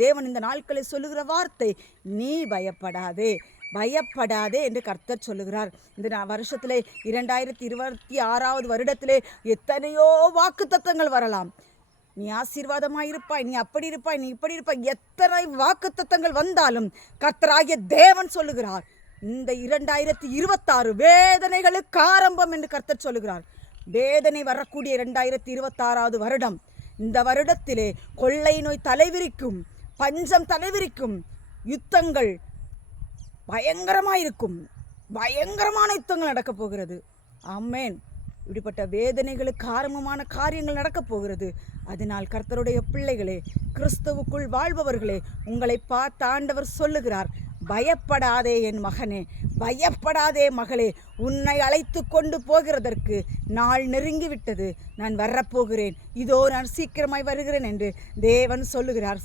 தேவன் இந்த நாட்களில் சொல்லுகிற வார்த்தை, நீ பயப்படாதே, பயப்படாதே என்று கர்த்தர் சொல்லுகிறார். இந்த வருஷத்திலே 2026 வருடத்திலே எத்தனையோ வாக்குத்தத்தங்கள் வரலாம். நீ ஆசீர்வாதமாயிருப்பாய், நீ அப்படி இருப்பாய், நீ இப்படி இருப்பாய், எத்தனை வாக்குத்தத்தங்கள் வந்தாலும் கர்த்தராகிய தேவன் சொல்லுகிறார், இந்த 2026 வேதனைகளுக்கு ஆரம்பம் என்று கர்த்தர் சொல்லுகிறார். வேதனை வரக்கூடிய 2026 வருடம், இந்த வருடத்திலே கொள்ளை நோய் தலைவிரிக்கும், பஞ்சம் தலைவிரிக்கும், யுத்தங்கள் பயங்கரமாயிருக்கும், பயங்கரமான யுத்தங்கள் நடக்கப் போகிறது. ஆமென். இப்படிப்பட்ட வேதனைகளுக்கு ஆரம்பமான காரியங்கள் நடக்கப் போகிறது. அதனால் கர்த்தருடைய பிள்ளைகளே, கிறிஸ்துவுக்குள் வாழ்பவர்களே, உங்களை பார்த்து ஆண்டவர் சொல்லுகிறார், பயப்படாதே என் மகனே, பயப்படாதே மகளே, உன்னை அழைத்து கொண்டு போகிறதற்கு நாள் நெருங்கிவிட்டது, நான் வரப்போகிறேன், இதோ நான் சீக்கிரமாய் வருகிறேன் என்று தேவன் சொல்லுகிறார்.